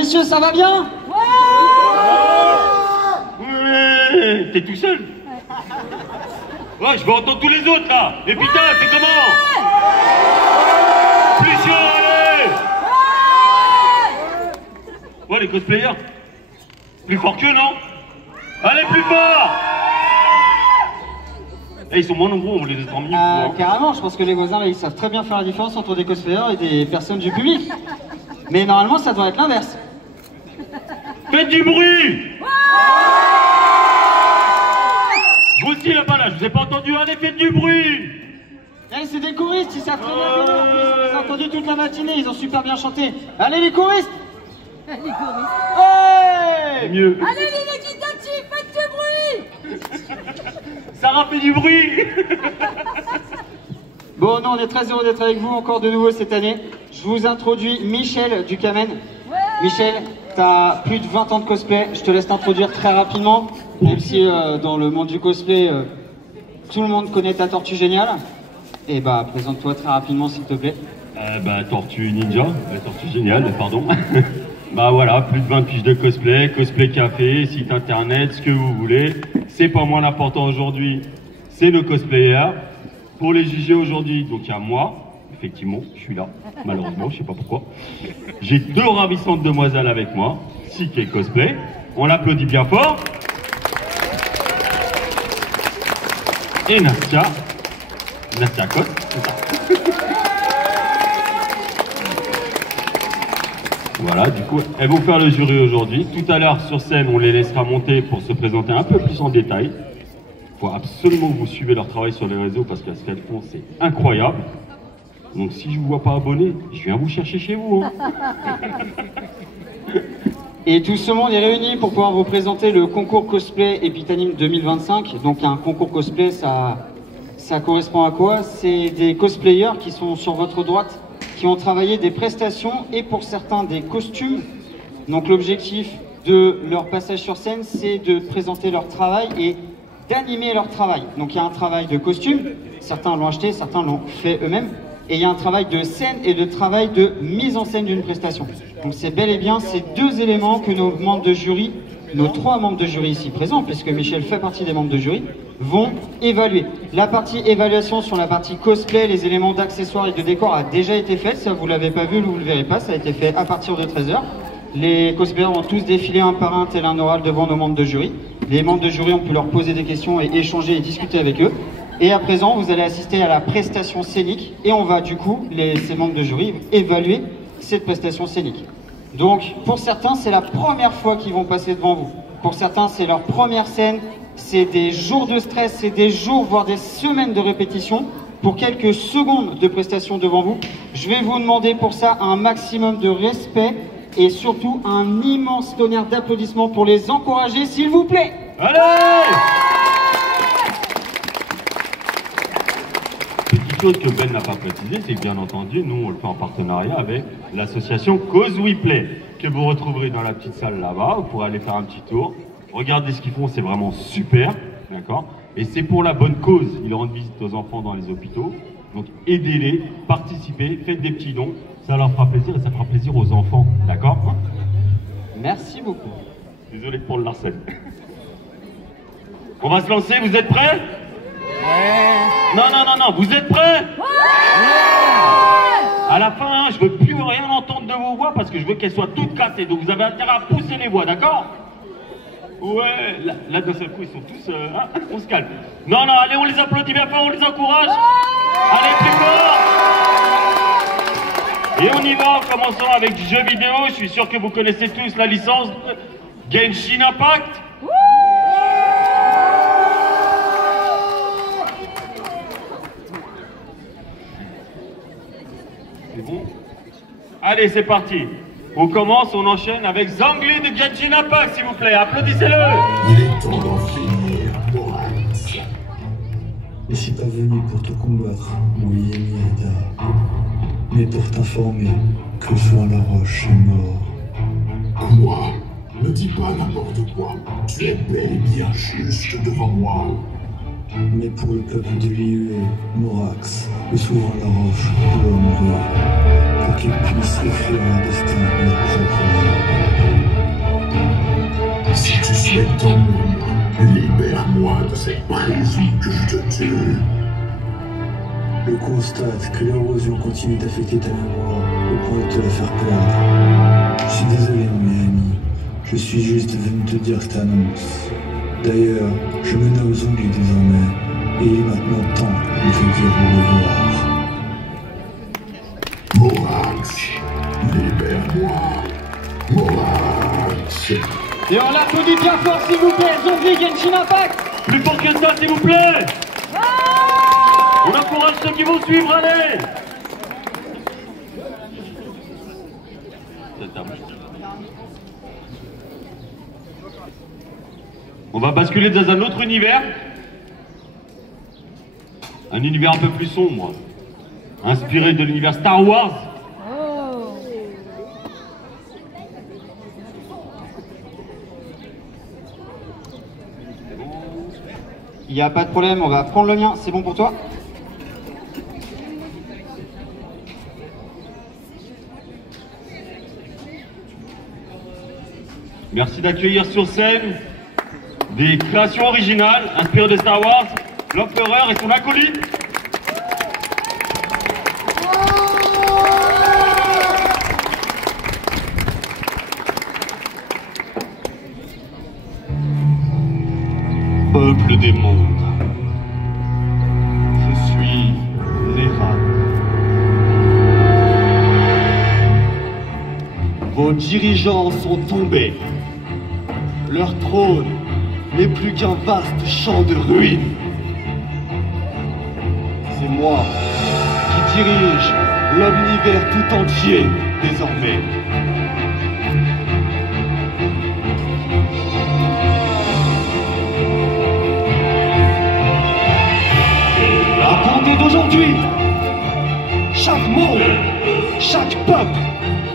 messieurs, ça va bien? Ouais. T'es tout seul? Ouais, je vais entendre tous les autres là. Et putain, c'est comment? Plus chaud, allez. Ouais, les cosplayers. Plus fort qu'eux, non? Allez, plus fort. Eh, ils sont moins nombreux, on les a en minutes. Carrément, je pense que les voisins là, ils savent très bien faire la différence entre des cosplayers et des personnes du public. Mais normalement, ça doit être l'inverse. Faites du bruit. Vous aussi là-bas, là, je vous ai pas entendu. Allez, faites du bruit. Eh, c'est des choristes, ils savent très bien faire. Je les ai entendus toute la matinée, ils ont super bien chanté. Allez, les choristes. Les choristes. Ouais. C'est mieux. Allez les Nekitachi, faites du bruit. Sarah fait du bruit. Bon, nous, on est très heureux d'être avec vous encore de nouveau cette année. Je vous introduis Michel du Kamen. Ouais. Michel, t'as plus de 20 ans de cosplay, je te laisse t'introduire très rapidement, même si dans le monde du cosplay, tout le monde connaît ta tortue géniale. Et bah, présente-toi très rapidement s'il te plaît. Tortue Ninja, Tortue Géniale, pardon. Bah voilà, plus de 20 fiches de cosplay, cosplay café, site internet, ce que vous voulez. C'est pas moins important aujourd'hui, c'est nos cosplayers. Pour les juger aujourd'hui, donc il y a moi, effectivement, je suis là, malheureusement, je sais pas pourquoi. J'ai 2 ravissantes demoiselles avec moi, Sik et cosplay. On l'applaudit bien fort. Et Nastia Cos, c'est ça. Voilà, du coup, elles vont faire le jury aujourd'hui. Tout à l'heure, sur scène, on les laissera monter pour se présenter un peu plus en détail. Il faut absolument que vous suivez leur travail sur les réseaux parce que ce qu'elles font, c'est incroyable. Donc si je ne vous vois pas abonné, je viens vous chercher chez vous. Hein. Et tout ce monde est réuni pour pouvoir vous présenter le concours cosplay Epitanim 2025. Donc un concours cosplay, ça correspond à quoi? C'est des cosplayers qui sont sur votre droite, qui ont travaillé des prestations et pour certains des costumes. Donc l'objectif de leur passage sur scène, c'est de présenter leur travail et d'animer leur travail. Donc il y a un travail de costume, certains l'ont acheté, certains l'ont fait eux-mêmes, et il y a un travail de scène et de travail de mise en scène d'une prestation. Donc c'est bel et bien ces 2 éléments que nos membres de jury, nos 3 membres de jury ici présents, puisque Michel fait partie des membres de jury, vont évaluer. La partie évaluation sur la partie cosplay, les éléments d'accessoires et de décor a déjà été faite. Ça vous l'avez pas vu, vous le verrez pas, ça a été fait à partir de 13 h. Les cosplayers vont tous défiler un par un tel un oral devant nos membres de jury. Les membres de jury ont pu leur poser des questions et échanger et discuter avec eux. Et à présent, vous allez assister à la prestation scénique et on va du coup, ces membres de jury, évaluer cette prestation scénique. Donc, pour certains, c'est la première fois qu'ils vont passer devant vous. Pour certains, c'est leur première scène. C'est des jours de stress, c'est des jours, voire des semaines de répétition pour quelques secondes de prestation devant vous. Je vais vous demander pour ça un maximum de respect et surtout un immense tonnerre d'applaudissements pour les encourager, s'il vous plaît. Allez! Petite chose que Ben n'a pas précisé, c'est que bien entendu, nous on le fait en partenariat avec l'association Cause We Play, que vous retrouverez dans la petite salle là-bas. Vous pourrez aller faire un petit tour. Regardez ce qu'ils font, c'est vraiment super, d'accord? Et c'est pour la bonne cause. Ils rendent visite aux enfants dans les hôpitaux. Donc aidez-les, participez, faites des petits dons. Ça leur fera plaisir et ça fera plaisir aux enfants, d'accord? Merci beaucoup. Désolé pour le Larsen. On va se lancer, vous êtes prêts? Ouais. Non, vous êtes prêts? Ouais. À la fin, je veux plus rien entendre de vos voix parce que je veux qu'elles soient toutes cassées. Donc vous avez intérêt à pousser les voix, d'accord? Ouais, là d'un seul coup ils sont tous... on se calme. Non, allez, on les applaudit bien fort, on les encourage. Allez, plus fort. Et on y va, en commençant avec du jeu vidéo. Je suis sûr que vous connaissez tous la licence Genshin Impact. C'est bon? Allez, c'est parti. On commence, on enchaîne avec Zangli de Genshin Impact, s'il vous plaît. Applaudissez-le. Il est temps d'en finir, Borax. Je suis pas venu pour te combattre, mon Yemieda, mais pour t'informer que Joan la Roche est mort. Quoi? Ne dis pas n'importe quoi. Tu es bel et bien juste devant moi. Mais pour le peuple de l'IE, Morax, le souverain la Roche doit mourir pour qu'il puisse écrire un destin de leur propre main. C'est précis que je te tue. Je constate que l'érosion continue d'affecter ta mémoire au point de te la faire perdre. Je suis désolé, mon ami. Je suis juste venu te dire cette annonce. D'ailleurs, je me nomme Zhongli désormais, et il est maintenant temps de te dire au revoir. Morax, libère-moi. Morax. Et on l'applaudit bien fort, s'il vous plaît, Zhongli Genshin Impact. Plus fort que ça, s'il vous plaît. On encourage ceux qui vont suivre, allez. On va basculer dans un autre univers. Un univers un peu plus sombre. Inspiré de l'univers Star Wars. Il n'y a pas de problème, on va prendre le mien, c'est bon pour toi? Merci d'accueillir sur scène des créations originales inspirées de Star Wars, l'Empereur et son acolyte. Peuple des mondes, je suis Neran. Vos dirigeants sont tombés. Leur trône n'est plus qu'un vaste champ de ruines. C'est moi qui dirige l'univers tout entier désormais. À compter d'aujourd'hui, chaque monde, chaque peuple,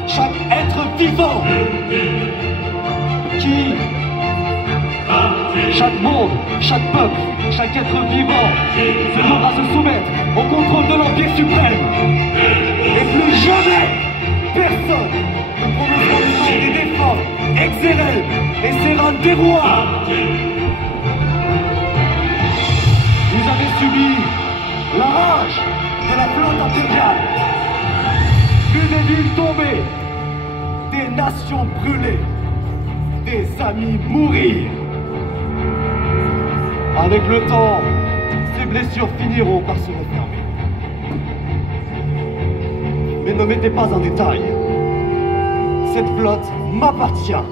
chaque être vivant chaque monde, chaque peuple, chaque être vivant se devra se soumettre au contrôle de l'Empire suprême. Et plus jamais, personne ne prononcera le nom des défunts, Exeren et Seran des rois. Vous avez subi la rage de la flotte impériale, vu des villes tomber, des nations brûlées, des amis mourir. Avec le temps, ces blessures finiront par se refermer. Mais ne mettez pas un détail. Cette flotte m'appartient.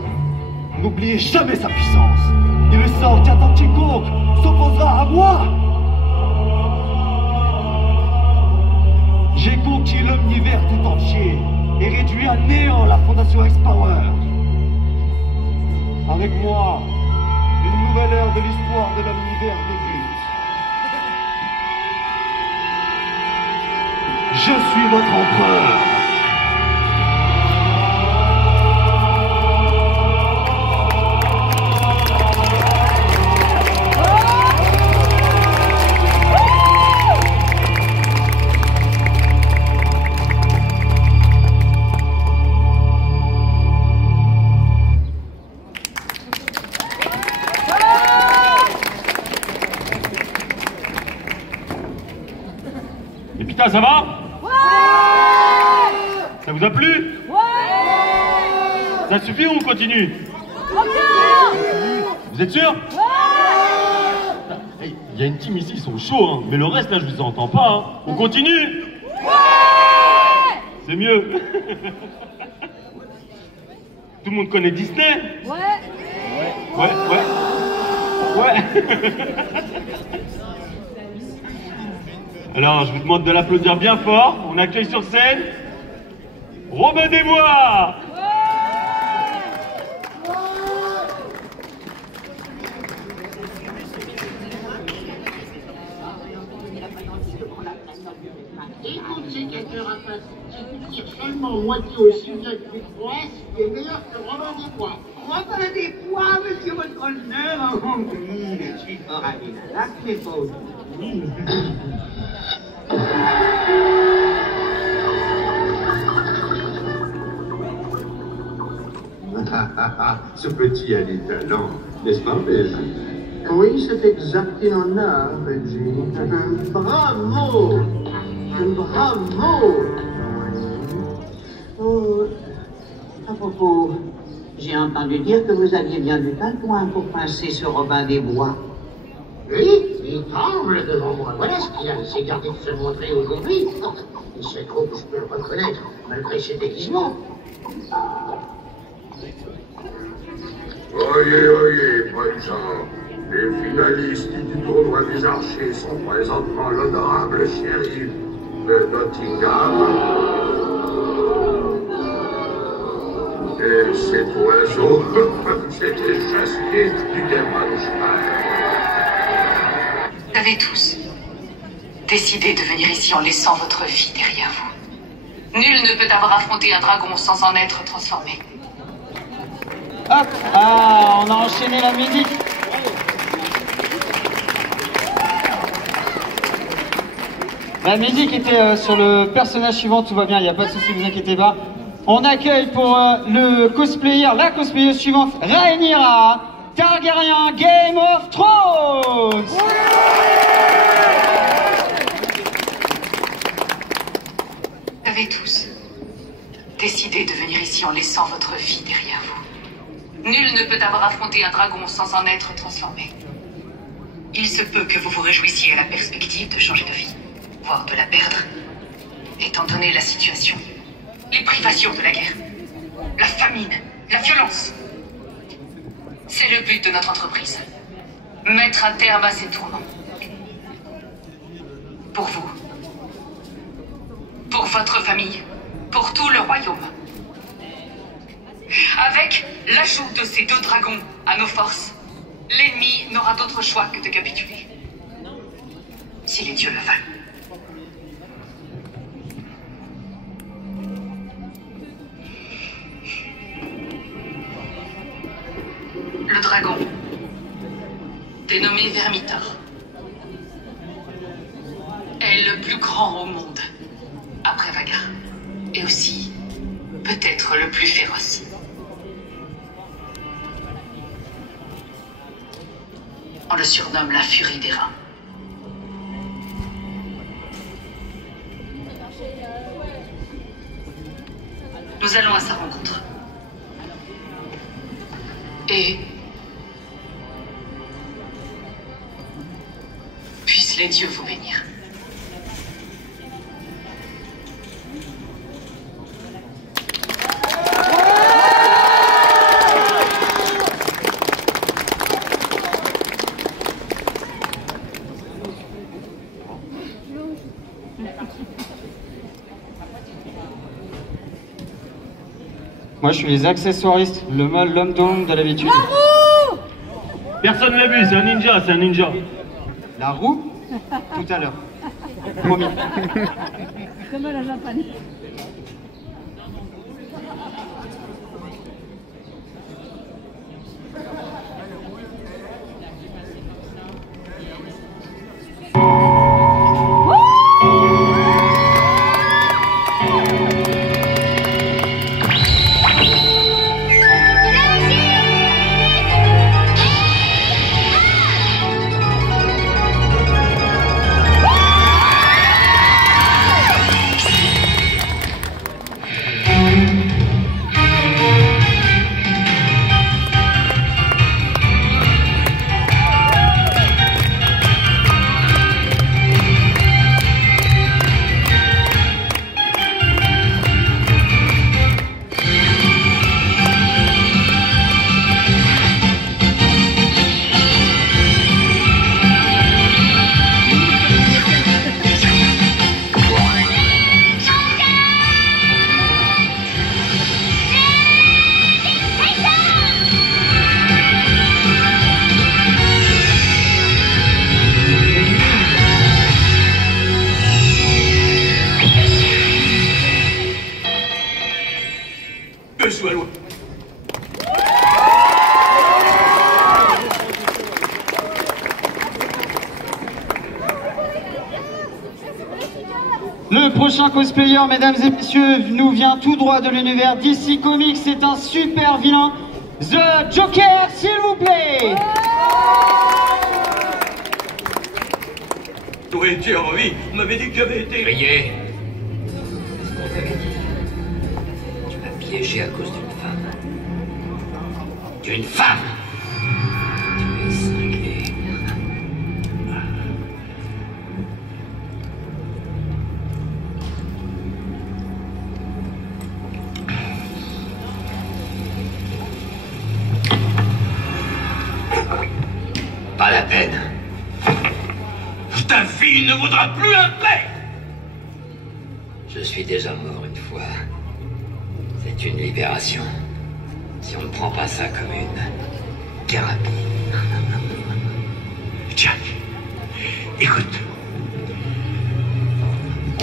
N'oubliez jamais sa puissance. Et le sort qu'attend quiconque s'opposera à moi. J'ai conquis l'univers tout entier et réduit à néant la fondation X-Power. Avec moi, une nouvelle ère de l'histoire de l'univers débute. Je suis votre empereur. Et putain, ça va? Ouais! Ça vous a plu? Ouais! Ça suffit ou on continue? Vous êtes sûr? Ouais! Il y a une team ici, ils sont chauds, hein. Mais le reste là, je vous entends pas. Hein. On continue? Ouais! C'est mieux. Tout le monde connaît Disney? Ouais! Ouais! Alors, je vous demande de l'applaudir bien fort. On accueille sur scène Robin des Bois. Écoute, ces casseurs à face, si tu tires seulement moitié aussi bien que tu crois, c'est meilleur que Robin des Bois. Robin des Bois, monsieur votre honneur, oui, je suis fort ami à l'acte, mais pas aujourd'hui. Ce petit a des talents, n'est-ce pas, Belle? Oui, c'est exactement là, Reggie. Bravo! Bravo! Oh, à propos, j'ai entendu dire que vous aviez bien du pingouin pour pincer ce Robin des Bois. Oui, il tremble devant moi. Voilà ce qu'il a laissé garder de se montrer aujourd'hui. Il se trouve que je peux le reconnaître, malgré ses déguisements. Oyez, bonne gens. Les finalistes du tournoi des archers sont présentement l'honorable shérif de Nottingham et cet oiseau, c'était Jasquier du Dermanshire. Vous avez tous décidé de venir ici en laissant votre vie derrière vous. Nul ne peut avoir affronté un dragon sans en être transformé. Hop, ah, on a enchaîné la musique. La musique était sur le personnage suivant, tout va bien, il n'y a pas de souci, vous inquiétez pas. On accueille pour le cosplayer, la cosplayeuse suivante, Rhaenyra Targaryen, Game of Thrones. Vous avez tous décidé de venir ici en laissant votre vie derrière vous. Nul ne peut avoir affronté un dragon sans en être transformé. Il se peut que vous vous réjouissiez à la perspective de changer de vie, voire de la perdre, étant donné la situation, les privations de la guerre, la famine, la violence. C'est le but de notre entreprise. Mettre un terme à ces tourments. Pour vous. Pour votre famille. Pour tout le royaume. Avec l'ajout de ces 2 dragons à nos forces, l'ennemi n'aura d'autre choix que de capituler. Si les dieux le veulent. Le dragon, dénommé Vermithor, est le plus grand au monde, après Vagar, et aussi, peut-être le plus féroce. On le surnomme la Furie des Reins. Nous allons à sa rencontre. Et puissent les dieux vous bénir. Moi je suis les accessoiristes, l'homme d'ombre de l'habitude. Personne l'a vu, c'est un ninja, c'est un ninja. La roue, tout à l'heure. Promis. Comme à la japonaise. Le prochain cosplayer, mesdames et messieurs, nous vient tout droit de l'univers DC Comics. C'est un super vilain, The Joker, s'il vous plaît. Toi et tu, oui, on m'avait dit que j'avais été... Riez. Qu'est-ce qu'on t'avait dit? Tu m'as piégé à cause d'une femme. D'une femme! Tu es cinglé. Pas la peine. Ta fille ne vaudra plus un père! Je suis déjà mort une fois. C'est une libération. Si on ne prend pas ça comme une thérapie. Jack, écoute.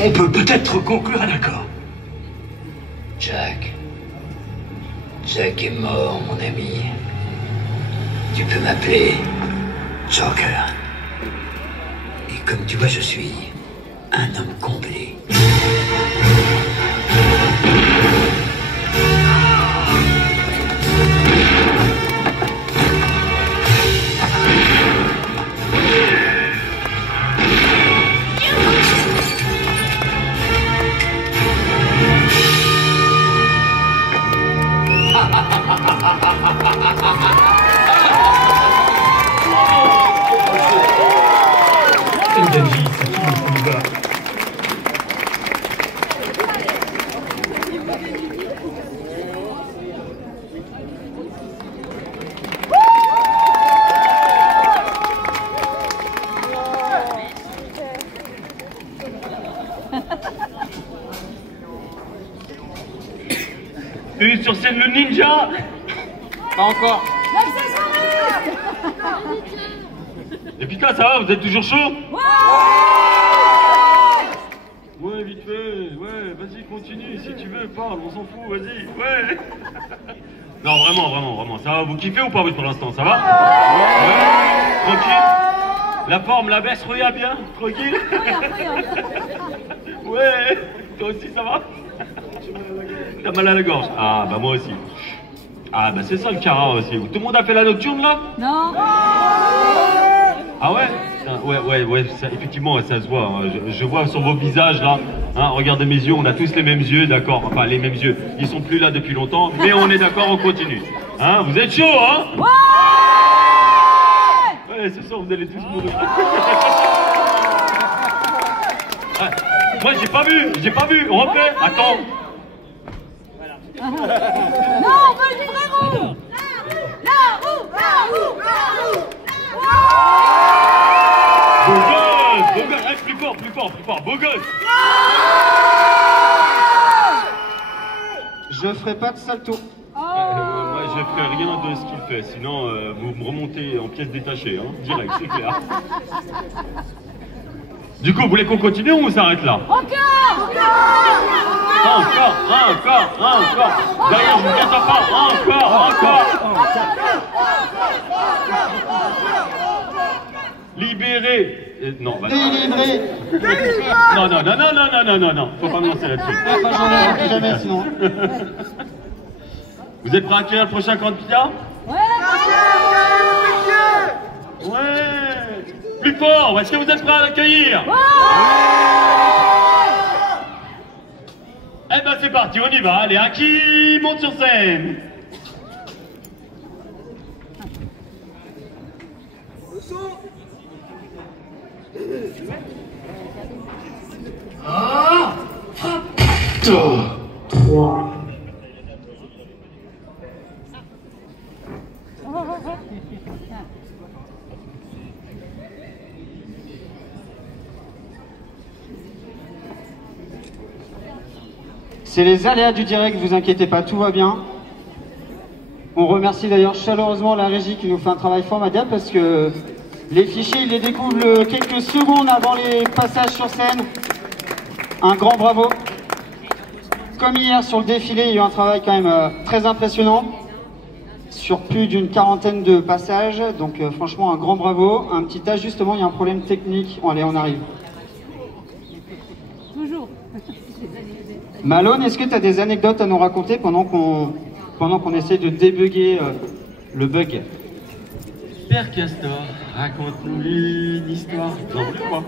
On peut peut-être conclure un accord. Jack. Jack est mort, mon ami. Tu peux m'appeler Joker. Et comme tu vois, je suis un homme complet. Sur scène le ninja. Pas encore. Et putain, ça va, vous êtes toujours chaud? Ouais, vite fait, ouais, vas-y, continue, si tu veux, parle, on s'en fout, vas-y, ouais. Non, vraiment, ça va, vous kiffez ou pas, vous, pour l'instant, ça va? Ouais, tranquille. La forme, la baisse, regarde bien, tranquille. Ouais, toi aussi, ça va? T'as mal à la gorge? Ah, bah moi aussi. Ah, bah c'est ça le cara aussi. Tout le monde a fait la nocturne, là? Non. Ah ouais? Ouais, ça, effectivement, ça se voit. Hein. Je vois sur vos visages, là. Hein, regardez mes yeux, on a tous les mêmes yeux, d'accord? Enfin, les mêmes yeux. Ils sont plus là depuis longtemps, mais on est d'accord, on continue. Hein, vous êtes chaud, hein? Ouais, c'est sûr, vous allez tous mourir. Ouais. Moi, j'ai pas vu. On refait. Attends. Non, on veut une vraie roue. La roue. Beau gosse, reste plus fort, beau gosse. Je ferai pas de salto. Moi, je ferai rien de ce qu'il fait, sinon vous me remontez en pièces détachées, hein, direct, c'est clair. Du coup, vous voulez qu'on continue ou on s'arrête là? Encore. Encore. D'ailleurs, je vous dis pas, encore. Libéré. Non, bah, Délivré. Non. Faut pas me lancer là-dessus. Pas j'en ai plus jamais sinon. Vous êtes prêts à accueillir le prochain candidat? Ouais. Plus fort. Est-ce que vous êtes prêts à l'accueillir? Eh ben c'est parti, on y va. Allez, à qui monte sur scène? C'est les aléas du direct, vous inquiétez pas, tout va bien. On remercie d'ailleurs chaleureusement la régie qui nous fait un travail formidable parce que les fichiers, ils les découvrent quelques secondes avant les passages sur scène. Un grand bravo. Comme hier sur le défilé, il y a eu un travail quand même très impressionnant sur plus d'une quarantaine de passages. Donc franchement, un grand bravo. Un petit ajustement, il y a un problème technique. Allez, on arrive. Toujours. Malone, est-ce que tu as des anecdotes à nous raconter pendant qu'on essaie de débugger le bug? Père Castor, Raconte-nous une histoire. J'en veux pas.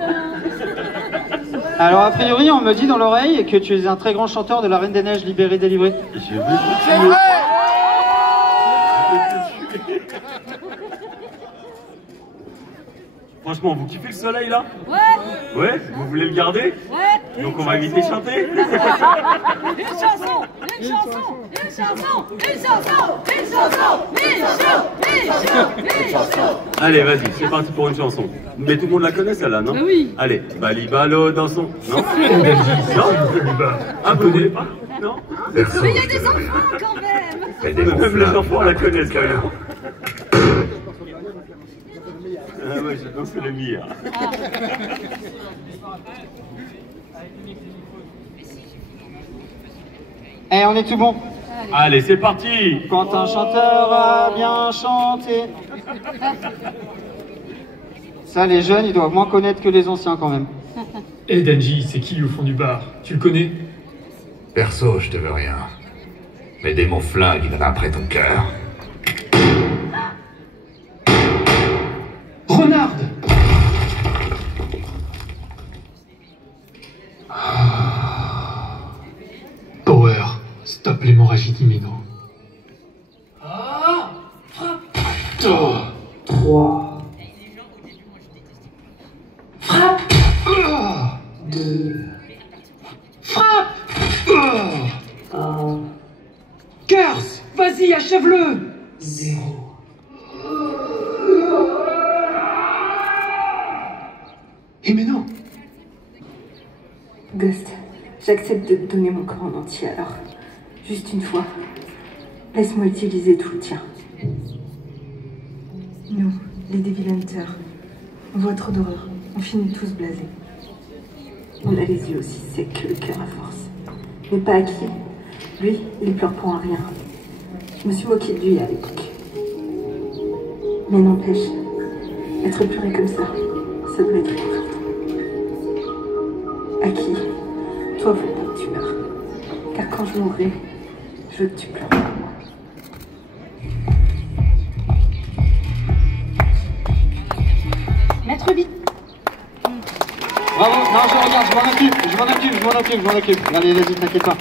Alors, a priori, on me dit dans l'oreille que tu es un très grand chanteur de la Reine des Neiges libérée délivrée. Je veux continuer. Franchement, vous kiffez le soleil là? Ouais. Ouais? Vous voulez le garder? Ouais. Donc on va éviter de chanter? Une chanson, une chanson, une chanson, une chanson, une chanson, une chanson. Allez, vas-y, c'est parti pour une chanson. Mais tout le monde la connaît celle-là, non? Oui. Allez, Balibalo dans son... Non? Non? Ah, vous n'avez pas? Non? Mais il y a des enfants quand même. Même les enfants la connaissent quand même. Ah ouais, j'ai dansé le mire. Eh, on est tout bon. Allez, c'est parti. Quand un chanteur a bien chanté. Ça, les jeunes, ils doivent moins connaître que les anciens quand même. Eh Denji, c'est qui au fond du bar? Tu le connais? Perso, je te veux rien. Mais dès mon flingue, il en a après ton cœur. Renard! Power, stop l'hémorragie d'Imeno. Frappe! 3. Frappe! 2. Frappe! 1. Curse! Vas-y, achève-le! 0. Imeno! Ghost, j'accepte de te donner mon corps en entier alors. Juste une fois. Laisse-moi utiliser tout le tien. Nous, les Devil Hunters, on voit trop d'horreur. On finit tous blasés. On a les yeux aussi secs que le cœur à force. Mais pas à qui. Lui, il pleure pour un rien. Je me suis moquée de lui à l'époque. Mais n'empêche, être pleuré comme ça doit être réconfortant. Aki, toi, faut pas que tu meurs. Car quand je mourrai, je veux que tu pleures pour moi. Maître Bit. Bravo, non, je regarde, je m'en occupe. Allez, vas-y, t'inquiète pas.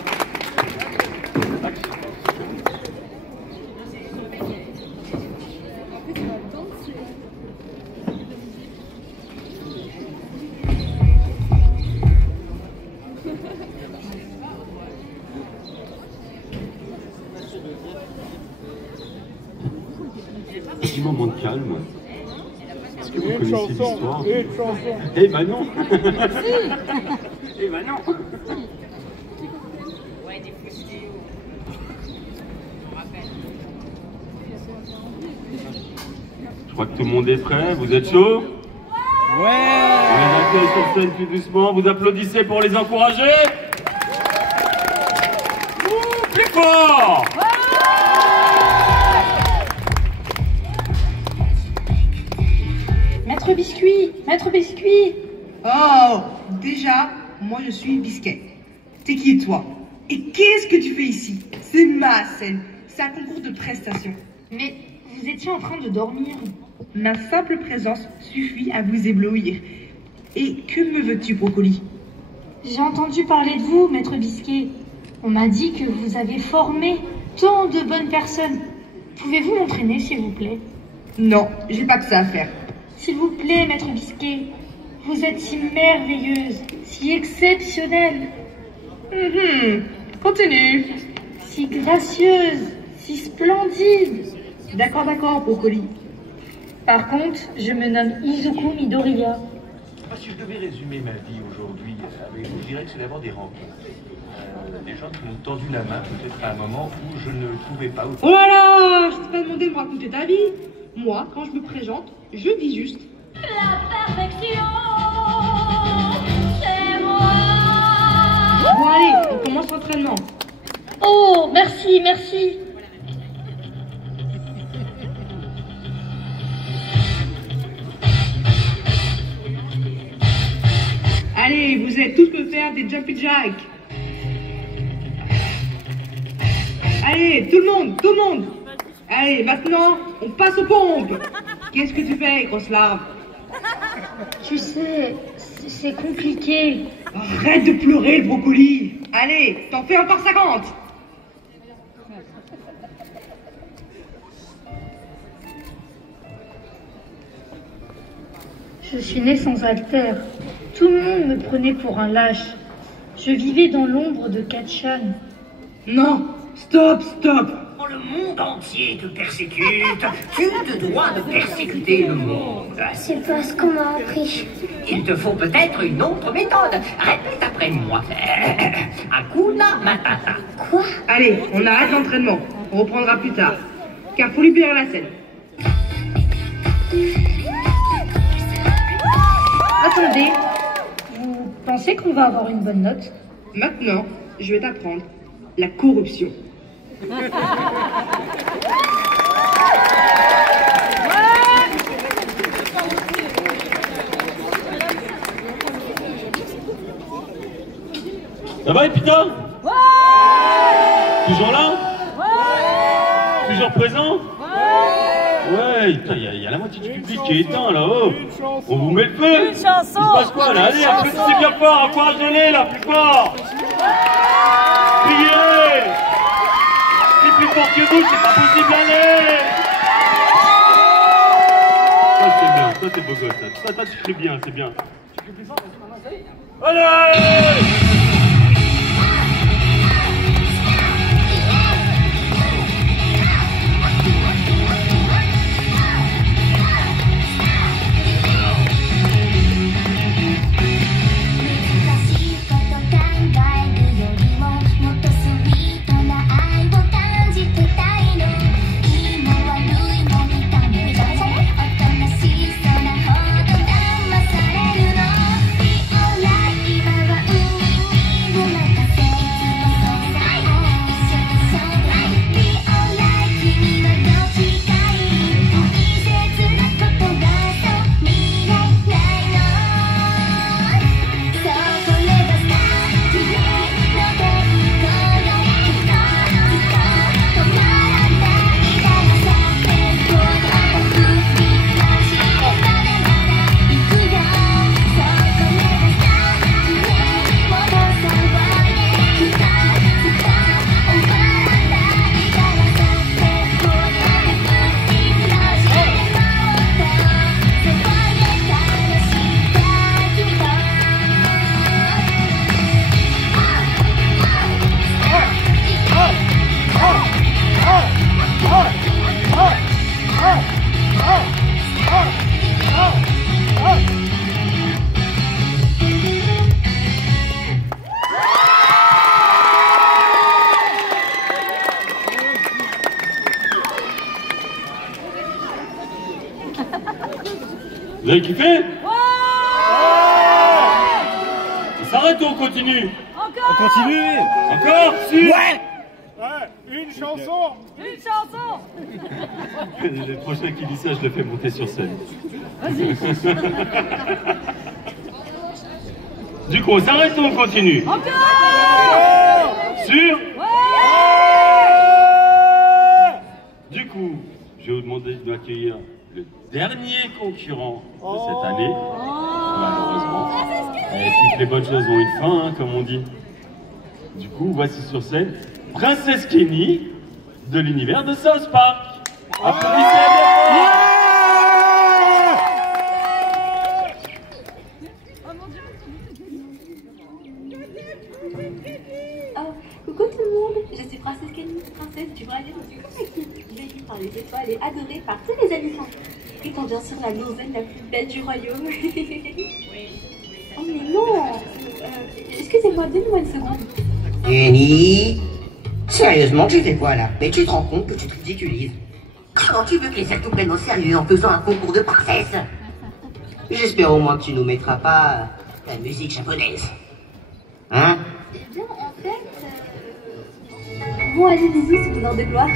Petit moment de calme. Est-ce que vous connaissez l'histoire? Eh ben non. Eh ben non. Je crois que tout le monde est prêt. Vous êtes chaud? Ouais. On les accueille sur scène tout doucement. Vous applaudissez pour les encourager. Plus fort. Maître Biscuit, Maître Biscuit. Oh, déjà, moi je suis Bisquet. T'es qui toi? Et qu'est-ce que tu fais ici? C'est ma scène. C'est un concours de prestations. Mais vous étiez en train de dormir. Ma simple présence suffit à vous éblouir. Et que me veux-tu, Brocoli? J'ai entendu parler de vous, Maître Bisquet. On m'a dit que vous avez formé tant de bonnes personnes. Pouvez-vous m'entraîner, s'il vous plaît? Non, j'ai pas que ça à faire. S'il vous plaît, Maître Bisquet, vous êtes si merveilleuse, si exceptionnelle. Continue. Si gracieuse, si splendide. D'accord, Brocoli. Par contre, je me nomme Izuku Midoriya. Si je devais résumer ma vie aujourd'hui avec vous, je dirais que c'est d'abord des rencontres. Des gens qui m'ont tendu la main, peut-être à un moment où je ne pouvais pas. Oh là là, je t'ai pas demandé de me raconter ta vie. Moi, quand je me présente, je dis juste. La perfection, c'est moi. Bon allez, on commence l'entraînement. Oh, merci, merci. Allez, vous allez tous me faire des jumpy jacks. Allez, tout le monde. Allez, maintenant, on passe aux pompes. Qu'est-ce que tu fais, grosse larve? Tu sais, c'est compliqué. Arrête de pleurer, le brocoli. Allez, t'en fais encore 50. Je suis née sans altère. Tout le monde me prenait pour un lâche. Je vivais dans l'ombre de Katchan. Non, stop. Quand le monde entier te persécute, tu te dois de persécuter le monde. C'est pas ce qu'on m'a appris. Il te faut peut-être une autre méthode. Répète après moi. Hakuna Matata. Quoi? Allez, on arrête l'entraînement. On reprendra plus tard. Car faut libérer la scène. Attendez, vous pensez qu'on va avoir une bonne note? Maintenant, je vais t'apprendre la corruption. Ça va, Epita? Ouais! Toujours là? Ouais! Toujours présent? Ouais, il y a la moitié du public qui est éteint là-haut. On vous met le feu. Une chanson. Il se passe quoi là? Allez, applaudissez bien fort, encouragez-les là, plus fort. Criez. C'est plus fort que vous, c'est pas possible, allez. Ça c'est bien, ça c'est beau gosse. Ça tu cries bien, c'est bien. Tu cries plus fort, allez. Vous avez kiffé? Ouais! On s'arrête ou on continue? Encore! On continue! Encore? Si! Ouais! Une chanson! Une chanson! Les prochains qui disent ça, je les fais monter sur scène. Vas-y! Du coup, on s'arrête ou on continue? Encore! Sûr? Ouais! Du coup, je vais vous demander d'accueillir le dernier concurrent de cette année, malheureusement. Et toutes les bonnes choses ont une fin, hein, comme on dit. Du coup, voici sur scène Princesse Kenny de l'univers de South Park. Applaudissez-la bien fort. Coucou tout le monde, je suis Princesse Kenny, princesse du royaume du Kaki, bénie par les étoiles et adorée par tous les habitants. Étant bien sûr la gonzelle la plus belle du royaume. Oh mais non, excusez-moi, donnez-moi une seconde. Kenny, sérieusement, tu fais quoi là? Mais tu te rends compte que tu te ridiculises? Comment tu veux que les actes nous prennent au sérieux en faisant un concours de princesse? J'espère au moins que tu nous mettras pas la musique japonaise. Hein? Eh bien, en fait... Bon, allez, bisous, c'est bonheur de gloire.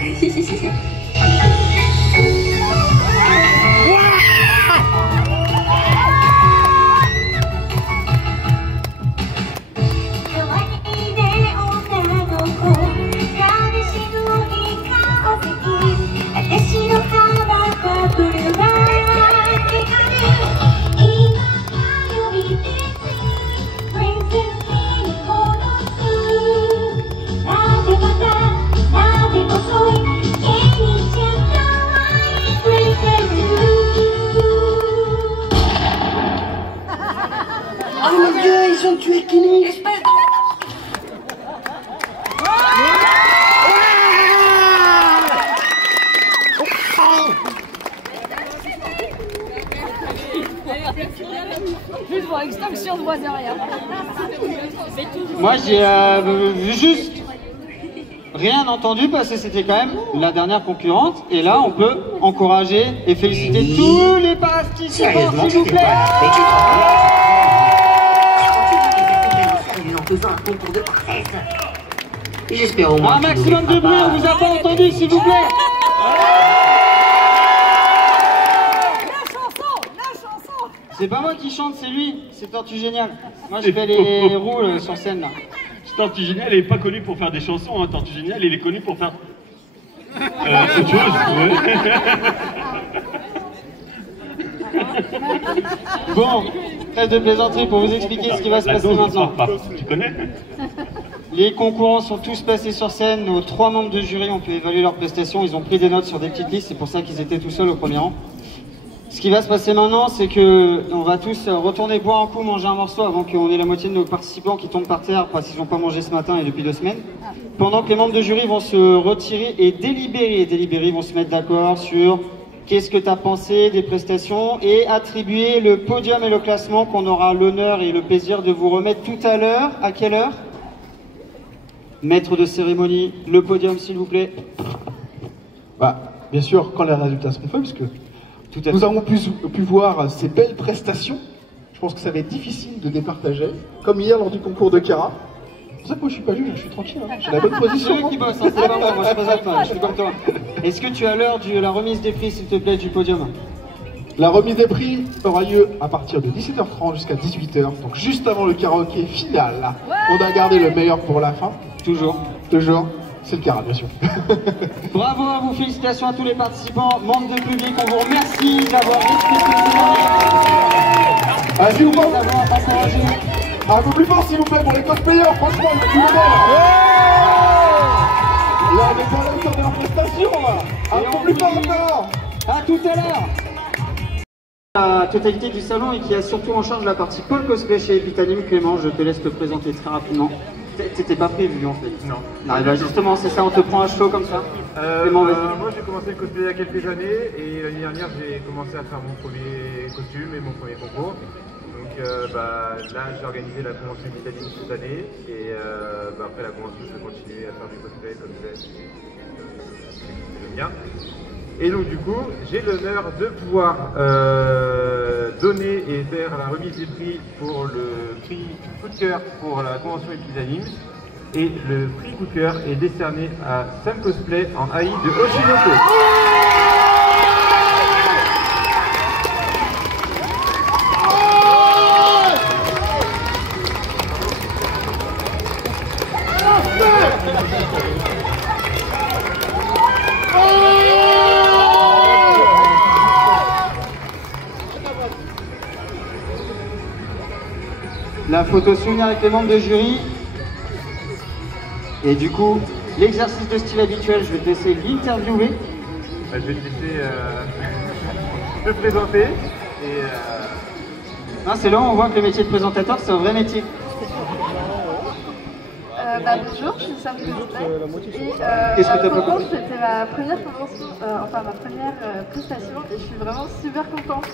l'équilibre. Espèce de... Juste pour extinction de voix derrière. Moi, j'ai juste rien entendu parce que c'était quand même la dernière concurrente. Et là, on peut encourager et féliciter tous les participants, s'il vous plaît. En faisant un concours de presse. J'espère au moins. Un maximum de bruit, on vous a pas entendu, s'il vous plaît. C'est pas moi qui chante, c'est lui, c'est Tortue Géniale. Moi je fais les roues sur scène là. Tortue Géniale, il est pas connu pour faire des chansons, hein. Tortue Géniale, il est connu pour faire... autre chose, Bon, trêve de plaisanterie pour vous expliquer ce qui va se passer maintenant. Tu connais? Les concurrents sont tous passés sur scène, nos 3 membres de jury ont pu évaluer leurs prestations, ils ont pris des notes sur des petites listes, c'est pour ça qu'ils étaient tout seuls au premier rang. Ce qui va se passer maintenant, c'est que on va tous retourner boire un coup, manger un morceau avant qu'on ait la moitié de nos participants qui tombent par terre parce qu'ils n'ont pas mangé ce matin et depuis 2 semaines. Pendant que les membres de jury vont se retirer et délibérer. Ils vont se mettre d'accord sur qu'est-ce que tu as pensé des prestations et attribuer le podium et le classement qu'on aura l'honneur et le plaisir de vous remettre tout à l'heure. À quelle heure? Maître de cérémonie, le podium s'il vous plaît. Bah, bien sûr, quand les résultats seront faits, puisque nous avons pu voir ces belles prestations. Je pense que ça va être difficile de départager, comme hier lors du concours de Kara. C'est pour ça que moi je suis pas juge, je suis tranquille, hein. J'ai la bonne position. C'est eux qui bossent, hein, c'est pas moi, je présente pas, je suis comme toi. Est-ce que tu as l'heure de la remise des prix s'il te plaît du podium? La remise des prix aura lieu à partir de 17h30 jusqu'à 18h, donc juste avant le karaoké final. On a gardé le meilleur pour la fin. Toujours. Toujours. C'est le Kara, bien sûr. Bravo à vous, félicitations à tous les participants, membres de public, on vous remercie d'avoir respecté s'il vous plaît, d'avoir encouragé. Un peu plus fort s'il vous plaît pour les cosplayers, franchement, le petit moment. Là, on est pas là sur de leur prestation, là. Un peu plus fort encore. À tout à l'heure. La totalité du salon et qui a surtout en charge la partie pôle cosplay chez Epitanim. Clément, je te laisse te présenter très rapidement. T'étais pas prévu en fait. Non. Bah justement, c'est ça, on te prend à chaud comme ça. Moi j'ai commencé le cosplay il y a quelques années et l'année dernière j'ai commencé à faire mon premier costume et mon premier concours. Donc là j'ai organisé la convention Epitanim cette année et après la convention je vais continuer à faire du cosplay comme j'aime bien. Et donc du coup, j'ai l'honneur de pouvoir donner et faire la remise des prix pour le prix coup de cœur pour la convention Epitanim. Et le prix coup de cœur est décerné à Sam Cosplay en AI de Oshinoko. La photo souvenir avec les membres de jury. Et du coup, l'exercice de style habituel, je vais te laisser l'interviewer. Je vais te laisser te présenter. Et c'est là où on voit que le métier de présentateur, c'est un vrai métier. Bonjour, je suis Sam Cosplay. Qu'est-ce que t'as pas compris? C'était ma première convention, enfin ma première prestation et je suis vraiment super contente.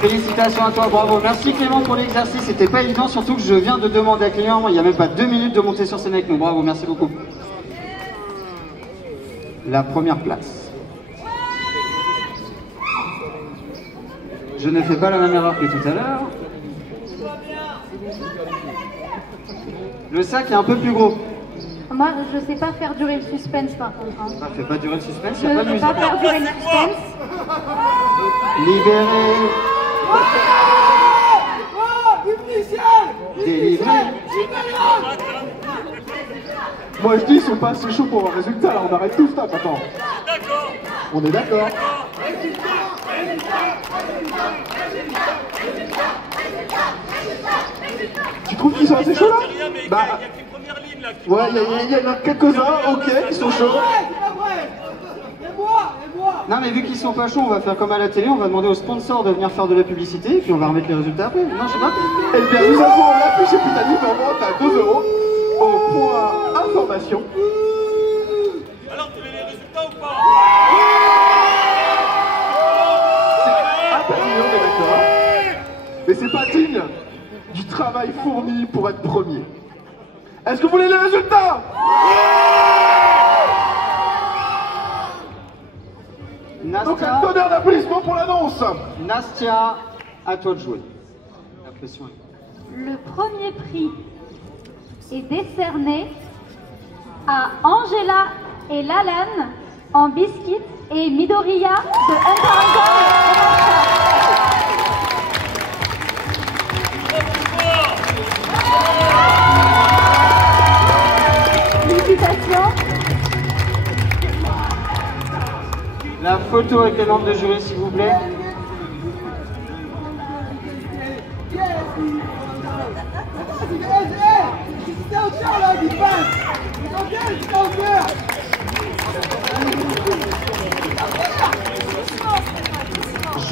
Félicitations à toi, bravo. Merci Clément pour l'exercice, c'était pas évident, surtout que je viens de demander à Clément, il n'y a même pas 2 minutes de monter sur scène avec nous. Bravo, merci beaucoup. La première place. Je ne fais pas la même erreur que tout à l'heure. Le sac est un peu plus gros. Moi, je sais pas faire durer le suspense par contre. Hein. Ça fait pas durer le suspense, Je y a pas de ne sais musique. pas faire durer le suspense. Libéré. Délivré. Moi je dis, ils sont pas assez chauds pour un résultat, là, on arrête tout stop, attends. On est d'accord. Tu trouves qu'ils sont assez chauds là? Bah, ouais, il y en a quelques-uns, ok, qui sont chauds. Et moi Non mais vu qu'ils sont pas chauds, on va faire comme à la télé, on va demander aux sponsors de venir faire de la publicité, et puis on va remettre les résultats après. Non, je sais pas. Eh bien, nous avons l'affiche Epitanim en vente à 2 € au point information. Alors, tu veux les résultats ou pas? C'est un million, on est d'accord. Mais c'est pas digne du travail fourni pour être premier. Est-ce que vous voulez les résultats? Nastia, donc un tonnerre d'applaudissements pour l'annonce. Nastia, à toi de jouer. La pression est... Le premier prix est décerné à Angela et Lalan en biscuit et Midoriya de Hunter x Hunter. Félicitations. La photo avec les membres de jury, s'il vous plaît.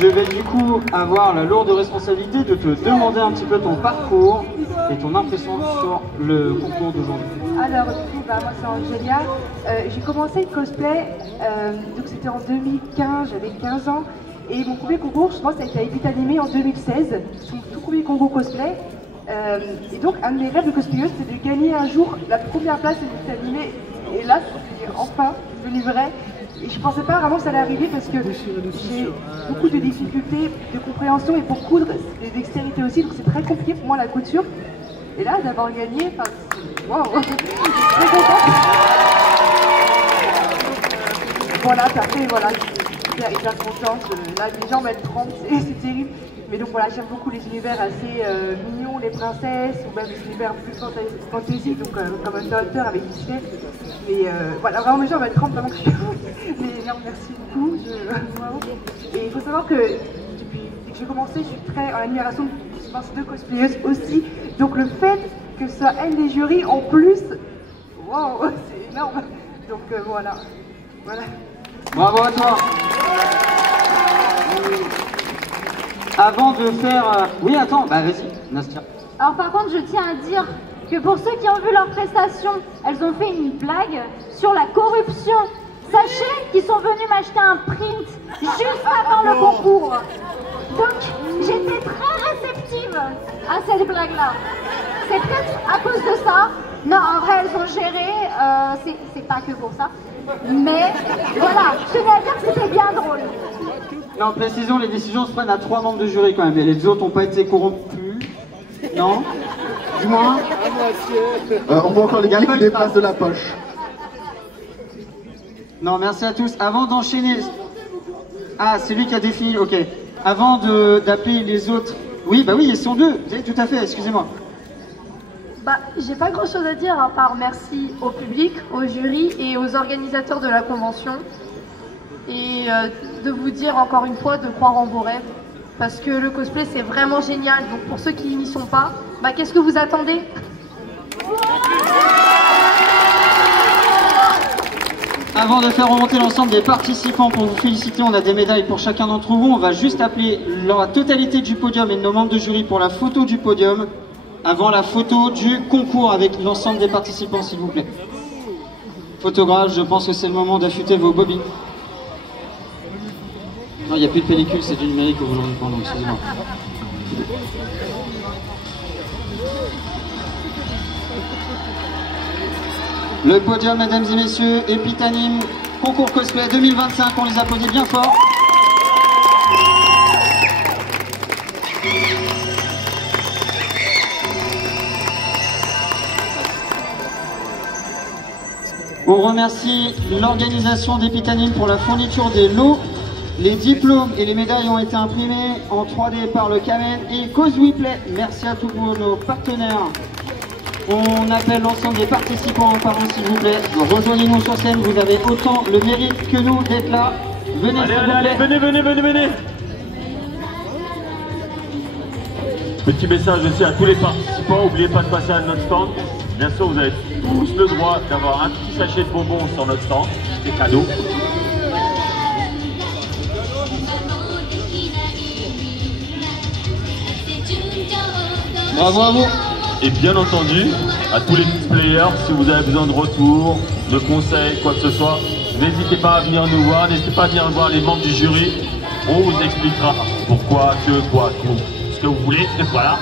Je vais du coup avoir la lourde responsabilité de te demander un petit peu ton parcours et ton impression sur le concours d'aujourd'hui. Alors, du coup, moi c'est Angélia. J'ai commencé le cosplay, donc c'était en 2015, j'avais 15 ans. Et mon premier concours, je pense, ça a été à Epitanim en 2016. C'est mon tout premier concours cosplay. Et donc, un de mes rêves de cosplayeuse, c'était de gagner un jour la première place à Epitanim. Et là, c'est enfin devenu vrai. Et je pensais pas vraiment que ça allait arriver parce que j'ai beaucoup de difficultés de compréhension et pour coudre, et dextérité aussi, donc c'est très compliqué pour moi la couture. Et là, d'avoir gagné, enfin, waouh, je suis très contente. Voilà, puis après, voilà, je suis hyper contente. Là, les gens m'aident 30, c'est terrible. Mais donc voilà, j'aime beaucoup les univers assez mignons, les princesses, ou même les univers plus fantaisiques, donc comme Hunter x Hunter avec Disney. Mais voilà, vraiment les gens m'aident 30, vraiment que je suis... Mais non, merci beaucoup. Et il faut savoir que depuis que j'ai commencé, je suis très en admiration de cosplayeuses aussi. Donc le fait que ce soit elle les jurys en plus, waouh, c'est énorme. Donc voilà. Bravo à toi. Avant de faire... Oui, attends, bah vas-y, Nastia. Alors par contre, je tiens à dire que pour ceux qui ont vu leurs prestations, elles ont fait une blague sur la corruption. Sachez qu'ils sont venus m'acheter un print juste avant le concours. Donc, j'étais très réceptive à cette blague-là. C'est peut-être à cause de ça. Non, en vrai, elles ont géré. C'est pas que pour ça. Mais voilà, je tenais à dire que c'était bien drôle. Non, précisons, les décisions se prennent à 3 membres de jury quand même. Et les autres n'ont pas été corrompus. Non? Du moins. On voit encore les gars qui déplacent de la poche. Non, merci à tous. Avant d'enchaîner... Ah, c'est lui qui a défini, ok. Avant d'appeler les autres... Oui, bah oui, ils sont deux. Tout à fait, excusez-moi. Bah, j'ai pas grand chose à dire à part merci au public, au jury et aux organisateurs de la convention. Et de vous dire encore une fois de croire en vos rêves. Parce que le cosplay c'est vraiment génial. Donc pour ceux qui n'y sont pas, bah qu'est-ce que vous attendez? Avant de faire remonter l'ensemble des participants pour vous féliciter, on a des médailles pour chacun d'entre vous. On va juste appeler la totalité du podium et nos membres de jury pour la photo du podium avant la photo du concours avec l'ensemble des participants, s'il vous plaît. Photographe, je pense que c'est le moment d'affûter vos bobines. Non, il n'y a plus de pellicule, c'est du numérique aujourd'hui, pardon, excusez-moi. Le podium, mesdames et messieurs, Epitanim, concours cosplay 2025, on les applaudit bien fort. On remercie l'organisation d'Epitanim pour la fourniture des lots. Les diplômes et les médailles ont été imprimés en 3D par le Kamen et Cosweplay. Merci à tous nos partenaires. On appelle l'ensemble des participants par un, s'il vous plaît. Rejoignez-nous sur scène, vous avez autant le mérite que nous d'être là. Venez, allez, venez. Petit message aussi à tous les participants, n'oubliez pas de passer à notre stand. Bien sûr, vous avez tous le droit d'avoir un petit sachet de bonbons sur notre stand, c'est cadeau. Bravo à vous. Et bien entendu, à tous les cosplayers, si vous avez besoin de retours, de conseils, quoi que ce soit, n'hésitez pas à venir nous voir, n'hésitez pas à venir voir les membres du jury. On vous expliquera pourquoi, quoi, ce que vous voulez, voilà.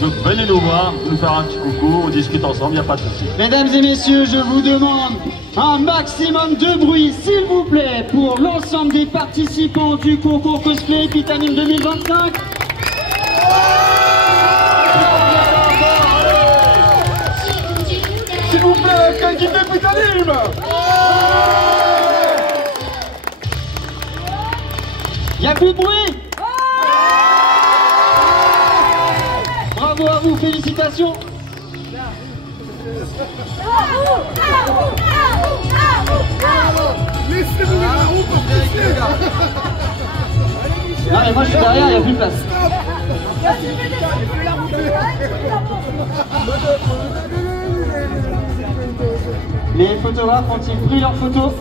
Donc venez nous voir, nous faire un petit coucou, on discute ensemble, il n'y a pas de souci. Mesdames et messieurs, je vous demande un maximum de bruit, s'il vous plaît, pour l'ensemble des participants du concours cosplay Epitanime 2025. S'il vous plaît, quel qui fait Epitanime? Il n'y a plus de bruit. Bravo à vous, félicitations. Non mais moi je suis derrière, il n'y a plus de place. Les photographes ont-ils pris leurs photos?